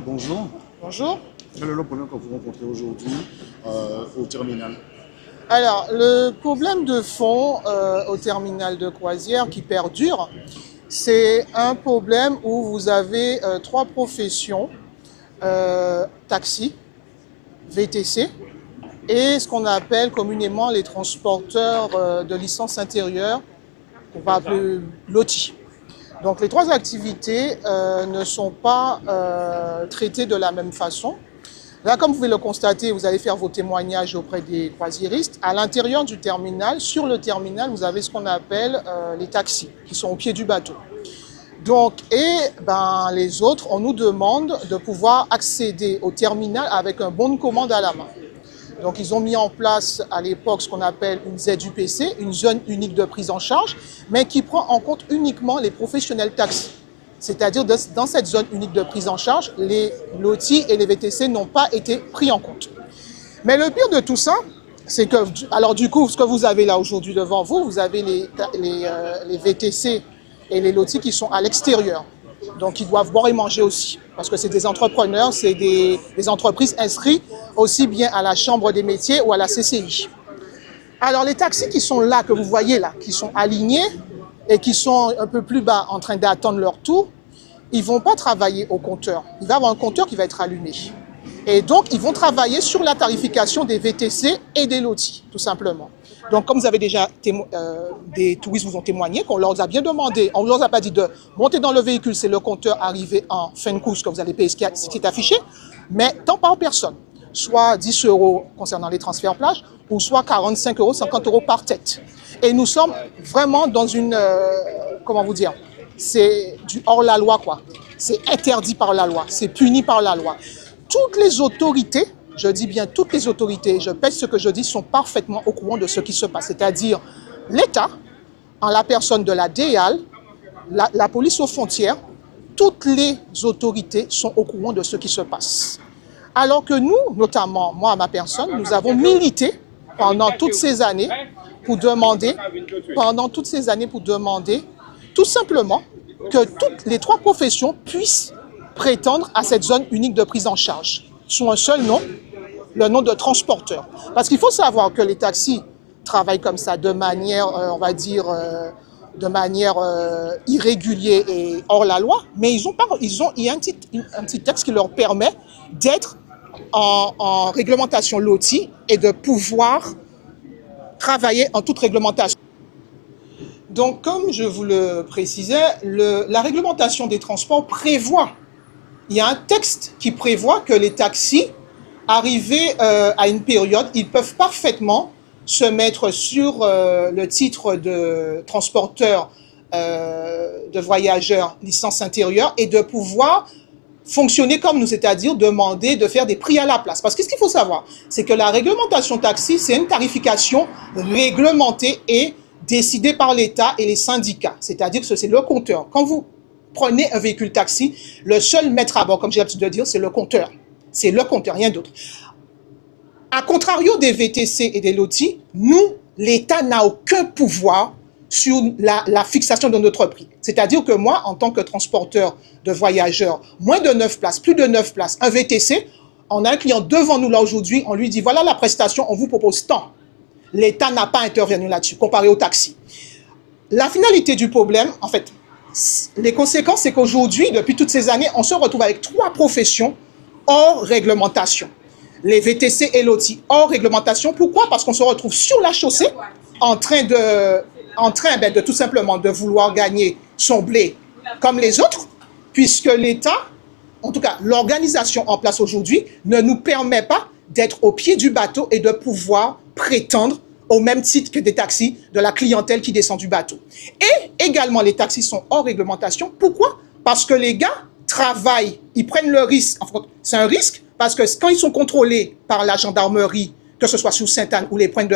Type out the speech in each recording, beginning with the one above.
Bonjour. Bonjour. Quel est le problème que vous rencontrez aujourd'hui au terminal? Alors, le problème de fond au terminal de croisière qui perdure, c'est un problème où vous avez trois professions, taxi, VTC et ce qu'on appelle communément les transporteurs de licence intérieure, qu'on va appeler LOTI. Donc les trois activités ne sont pas traitées de la même façon. Là, comme vous pouvez le constater, vous allez faire vos témoignages auprès des croisiéristes. À l'intérieur du terminal, sur le terminal, vous avez ce qu'on appelle les taxis, qui sont au pied du bateau. Donc, les autres, on nous demande de pouvoir accéder au terminal avec un bon de commande à la main. Donc, ils ont mis en place à l'époque ce qu'on appelle une ZUPC, une zone unique de prise en charge, mais qui prend en compte uniquement les professionnels taxis. C'est-à-dire dans cette zone unique de prise en charge, les LOTI et les VTC n'ont pas été pris en compte. Mais le pire de tout ça, c'est que, alors du coup, ce que vous avez là aujourd'hui devant vous, vous avez les VTC et les LOTI qui sont à l'extérieur. Donc ils doivent boire et manger aussi, parce que c'est des entrepreneurs, c'est des entreprises inscrites aussi bien à la Chambre des métiers ou à la CCI. Alors les taxis qui sont là, que vous voyez là, qui sont alignés, et qui sont un peu plus bas en train d'attendre leur tour, ils ne vont pas travailler au compteur. Il va y avoir un compteur qui va être allumé. Et donc, ils vont travailler sur la tarification des VTC et des LOTI, tout simplement. Donc, comme vous avez déjà des touristes vous ont témoigné, qu'on leur a bien demandé, on ne leur a pas dit de monter dans le véhicule, c'est le compteur arrivé en fin de course que vous allez payer ce qui est affiché, mais tant par personne. Soit 10 € concernant les transferts plage, ou soit 45 €, 50 € par tête. Et nous sommes vraiment dans une, comment vous dire, c'est du hors-la-loi, quoi. C'est interdit par la loi, c'est puni par la loi. Toutes les autorités, je dis bien toutes les autorités, je pèse ce que je dis, sont parfaitement au courant de ce qui se passe. C'est-à-dire l'État, en la personne de la DEAL, la police aux frontières, toutes les autorités sont au courant de ce qui se passe. Alors que nous, notamment moi, ma personne, nous avons milité pendant toutes ces années pour demander, tout simplement que toutes les trois professions puissent prétendre à cette zone unique de prise en charge sous un seul nom, le nom de transporteur. Parce qu'il faut savoir que les taxis travaillent comme ça de manière, on va dire, de manière irrégulière et hors la loi, mais il y a un petit texte qui leur permet d'être en réglementation LOTI et de pouvoir travailler en toute réglementation. Donc, comme je vous le précisais, la réglementation des transports prévoit, il y a un texte qui prévoit que les taxis, arrivés à une période, ils peuvent parfaitement se mettre sur le titre de transporteur de voyageurs licence intérieure et de pouvoir fonctionner comme nous, c'est-à-dire demander de faire des prix à la place. Parce que ce qu'il faut savoir, c'est que la réglementation taxi, c'est une tarification réglementée et décidée par l'État et les syndicats. C'est-à-dire que c'est le compteur. Quand vous prenez un véhicule taxi, le seul maître à bord, comme j'ai l'habitude de dire, c'est le compteur. C'est le compteur, rien d'autre. A contrario des VTC et des LOTI, nous, l'État n'a aucun pouvoir sur la fixation de notre prix. C'est-à-dire que moi, en tant que transporteur de voyageurs, moins de 9 places, plus de 9 places, un VTC, on a un client devant nous là aujourd'hui, on lui dit voilà la prestation, on vous propose tant. L'État n'a pas intervenu là-dessus, comparé au taxi. La finalité du problème, en fait, les conséquences, c'est qu'aujourd'hui, depuis toutes ces années, on se retrouve avec trois professions hors réglementation. Les VTC et LOTI hors réglementation. Pourquoi? Parce qu'on se retrouve sur la chaussée en train de tout simplement de vouloir gagner son blé comme les autres, puisque l'État, en tout cas l'organisation en place aujourd'hui, ne nous permet pas d'être au pied du bateau et de pouvoir prétendre au même titre que des taxis de la clientèle qui descend du bateau. Et également, les taxis sont hors réglementation. Pourquoi? Parce que les gars travaillent, ils prennent le risque. Enfin, c'est un risque parce que quand ils sont contrôlés par la gendarmerie, que ce soit sur Sainte-Anne ou les points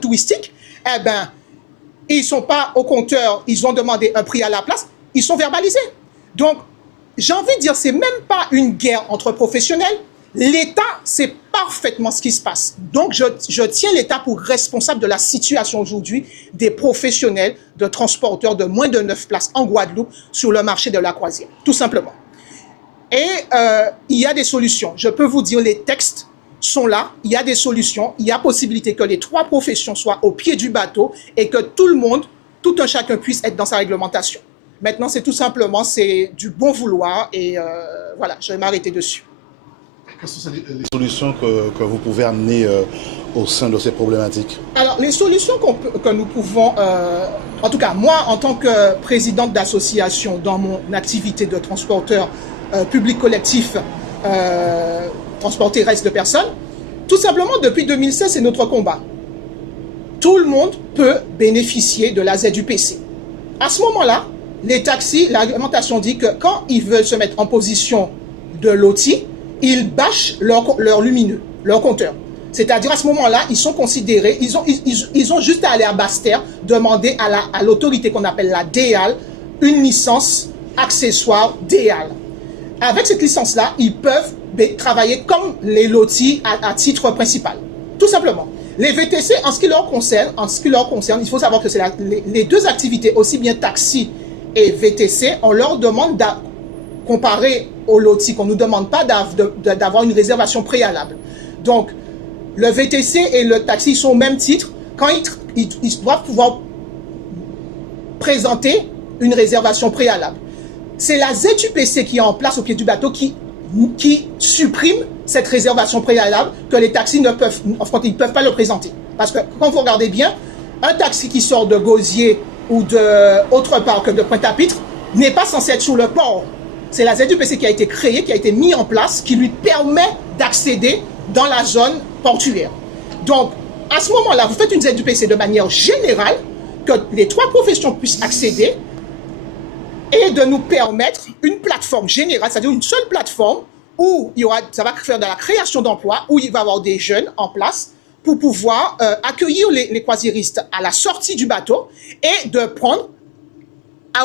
touristiques, eh ben, ils ne sont pas au compteur, ils ont demandé un prix à la place, ils sont verbalisés. Donc, j'ai envie de dire, c'est même pas une guerre entre professionnels. L'État sait parfaitement ce qui se passe. Donc, je tiens l'État pour responsable de la situation aujourd'hui des professionnels de transporteurs de moins de 9 places en Guadeloupe sur le marché de la croisière, tout simplement. Et il y a des solutions. Je peux vous dire, les textes sont là, il y a des solutions, il y a possibilité que les trois professions soient au pied du bateau et que tout le monde, tout un chacun puisse être dans sa réglementation. Maintenant, c'est tout simplement, c'est du bon vouloir et voilà, je vais m'arrêter dessus. Quelles sont les solutions que vous pouvez amener au sein de ces problématiques? Alors, les solutions que nous pouvons, en tout cas, moi, en tant que présidente d'association dans mon activité de transporteur public collectif, transport terrestre de personnes, tout simplement, depuis 2016, c'est notre combat. Tout le monde peut bénéficier de la ZUPC. À ce moment-là, les taxis, la réglementation dit que quand ils veulent se mettre en position de LOTI, ils bâchent leur lumineux, leur compteur. C'est-à-dire, à ce moment-là, ils sont considérés, ils ont juste à aller à Basse-Terre, demander à l'autorité qu'on appelle la DEAL, une licence accessoire DEAL. Avec cette licence-là, ils peuvent travailler comme les lotis à titre principal. Tout simplement. Les VTC, en ce qui leur concerne, il faut savoir que c'est les deux activités, aussi bien taxi et VTC, on leur demande, comparé au loti, qu'on ne nous demande pas d'avoir une réservation préalable. Donc, le VTC et le taxi sont au même titre quand ils doivent pouvoir présenter une réservation préalable. C'est la ZUPC qui est en place au pied du bateau qui supprime cette réservation préalable que les taxis ne peuvent pas le présenter. Parce que quand vous regardez bien, un taxi qui sort de Gosier ou de autre part que de Pointe-à-Pitre n'est pas censé être sur le port. C'est la ZUPC qui a été créée, qui a été mise en place, qui lui permet d'accéder dans la zone portuaire. Donc, à ce moment-là, vous faites une ZUPC de manière générale, que les trois professions puissent accéder, et de nous permettre une plateforme générale, c'est-à-dire une seule plateforme où ça va faire de la création d'emplois, où il va y avoir des jeunes en place pour pouvoir accueillir les croisiéristes à la sortie du bateau et de prendre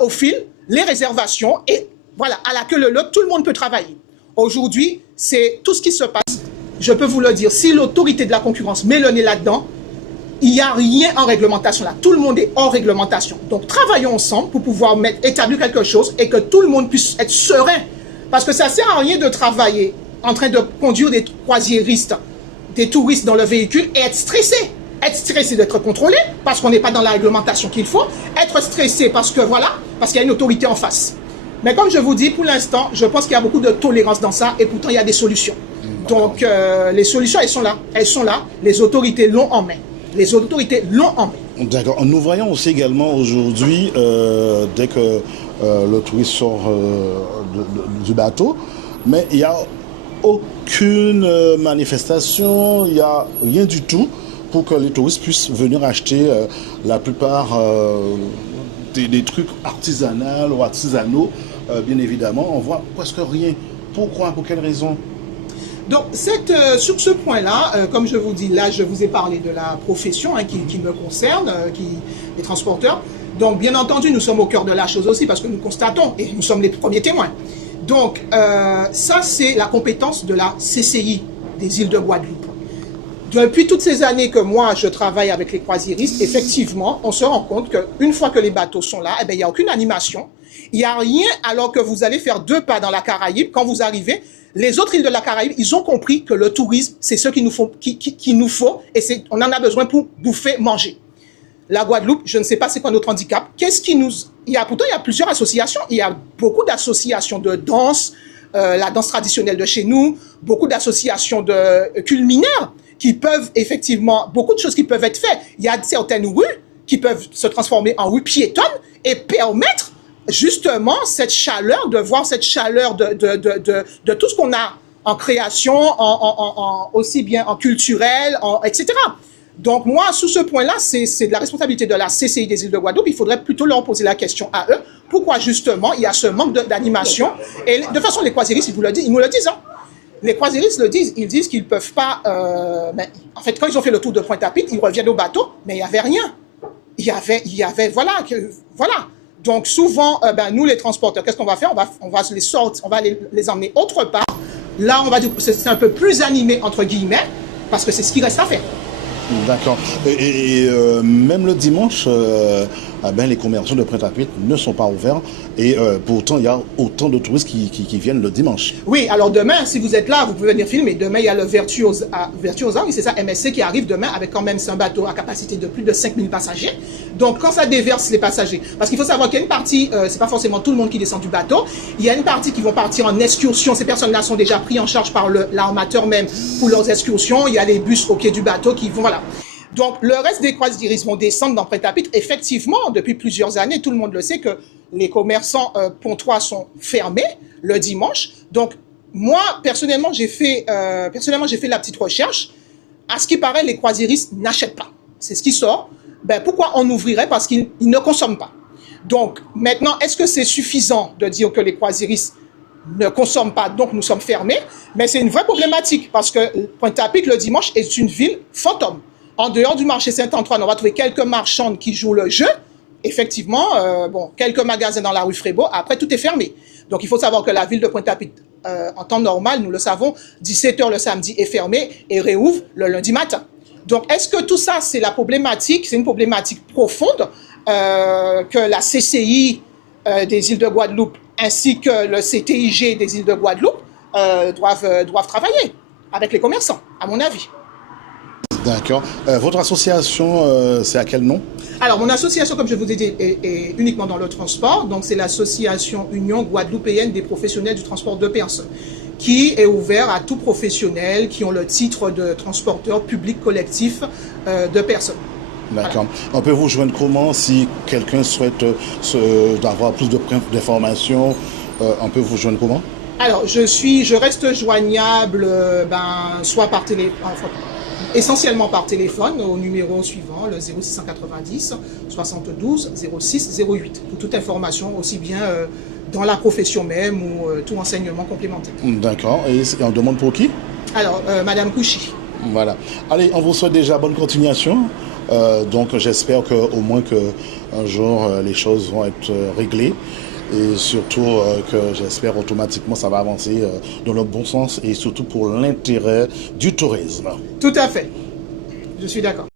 au fil les réservations et voilà, à la queue leu leu, tout le monde peut travailler. Aujourd'hui, c'est tout ce qui se passe. Je peux vous le dire, si l'autorité de la concurrence met le nez là-dedans, il n'y a rien en réglementation là. Tout le monde est hors réglementation. Donc, travaillons ensemble pour pouvoir établir quelque chose et que tout le monde puisse être serein. Parce que ça ne sert à rien de travailler en train de conduire des croisiéristes, des touristes dans le véhicule et être stressé. Être stressé d'être contrôlé parce qu'on n'est pas dans la réglementation qu'il faut. Être stressé parce que voilà, parce qu'il y a une autorité en face. Mais comme je vous dis, pour l'instant, je pense qu'il y a beaucoup de tolérance dans ça et pourtant il y a des solutions. Donc, les solutions, elles sont là. Elles sont là. Les autorités l'ont en main. Les autorités l'ont en main. D'accord. Nous voyons aussi également aujourd'hui, dès que le touriste sort du bateau, mais il n'y a aucune manifestation, il n'y a rien du tout pour que les touristes puissent venir acheter la plupart des trucs artisanaux ou artisanaux, bien évidemment. On voit presque rien. Pourquoi? Pour quelle raison? Donc, sur ce point-là, comme je vous dis, là, je vous ai parlé de la profession qui me concerne, les transporteurs. Donc, bien entendu, nous sommes au cœur de la chose aussi parce que nous constatons et nous sommes les premiers témoins. Donc, ça, c'est la compétence de la CCI des îles de Guadeloupe. Depuis toutes ces années que moi, je travaille avec les croisiéristes, effectivement, on se rend compte qu'une fois que les bateaux sont là, eh bien, il n'y a aucune animation. Il n'y a rien alors que vous allez faire 2 pas dans la Caraïbe. Quand vous arrivez, les autres îles de la Caraïbe, ils ont compris que le tourisme, c'est ce qu'il nous faut, et on en a besoin pour bouffer, manger. La Guadeloupe, je ne sais pas c'est quoi notre handicap. Pourtant, il y a plusieurs associations. Il y a beaucoup d'associations de danse, la danse traditionnelle de chez nous, beaucoup d'associations de culminaires qui peuvent effectivement, beaucoup de choses qui peuvent être faites. Il y a certaines rues qui peuvent se transformer en rues piétonnes et permettre justement cette chaleur, de voir cette chaleur de tout ce qu'on a en création, aussi bien en culturel, etc. Donc moi, sur ce point-là, c'est de la responsabilité de la CCI des îles de Guadeloupe. Il faudrait plutôt leur poser la question à eux. Pourquoi justement il y a ce manque d'animation? Et de toute façon, les croisiéristes, ils nous le disent. Hein. Les croisiéristes le disent, ils disent qu'ils ne peuvent pas... en fait, quand ils ont fait le tour de Pointe-à-Pitre, ils reviennent au bateau, mais il n'y avait rien. Il y avait voilà. Donc souvent, nous les transporteurs, qu'est-ce qu'on va faire? On va les sortir, on va les emmener autre part. Là, on va dire que c'est un peu plus animé, entre guillemets, parce que c'est ce qui reste à faire. D'accord. Et même le dimanche, les commerçants de Pointe-à-Pitre ne sont pas ouverts et pourtant il y a autant de touristes qui viennent le dimanche. Oui, alors demain, si vous êtes là, vous pouvez venir filmer. Demain, il y a le Virtuosa, oui, c'est ça, MSC qui arrive demain avec quand même un bateau à capacité de plus de 5000 passagers. Donc quand ça déverse les passagers, parce qu'il faut savoir qu'il y a une partie, c'est pas forcément tout le monde qui descend du bateau, il y a une partie qui vont partir en excursion. Ces personnes-là sont déjà prises en charge par l'armateur même pour leurs excursions. Il y a les bus au quai du bateau qui vont, voilà. Donc, le reste des croisiéristes vont descendre dans Pointe-à-Pitre. Effectivement, depuis plusieurs années, tout le monde le sait que les commerçants pontois sont fermés le dimanche. Donc, moi, personnellement, j'ai fait la petite recherche. À ce qui paraît, les croisiéristes n'achètent pas. C'est ce qui sort. Ben, pourquoi on ouvrirait? Parce qu'ils ne consomment pas. Donc, maintenant, est-ce que c'est suffisant de dire que les croisiéristes ne consomment pas, donc nous sommes fermés? Mais c'est une vraie problématique parce que Pointe-à-Pitre, le dimanche, est une ville fantôme. En dehors du marché Saint-Antoine, on va trouver quelques marchandes qui jouent le jeu. Effectivement, quelques magasins dans la rue Frébeau. Après, tout est fermé. Donc, il faut savoir que la ville de Pointe-à-Pitre, en temps normal, nous le savons, 17h le samedi est fermée et réouvre le lundi matin. Donc, est-ce que tout ça, c'est la problématique? C'est une problématique profonde que la CCI des îles de Guadeloupe ainsi que le CTIG des îles de Guadeloupe doivent travailler avec les commerçants, à mon avis. D'accord. Votre association, c'est à quel nom? Alors, mon association, comme je vous ai dit, est uniquement dans le transport. Donc, c'est l'association Union Guadeloupéenne des professionnels du transport de personnes, qui est ouvert à tout professionnel qui ont le titre de transporteur public collectif de personnes. D'accord. Voilà. On peut vous joindre comment si quelqu'un souhaite avoir plus d'informations? On peut vous joindre comment? Alors, je reste joignable soit par téléphone, essentiellement par téléphone au numéro suivant, le 0690 72 06 08, pour toute information, aussi bien dans la profession même ou tout renseignement complémentaire. D'accord. Et on demande pour qui? Alors, Madame Kouchi. Voilà. Allez, on vous souhaite déjà bonne continuation. Donc j'espère qu'au moins qu'un jour les choses vont être réglées. Et surtout que j'espère automatiquement ça va avancer dans le bon sens et surtout pour l'intérêt du tourisme. Tout à fait. Je suis d'accord.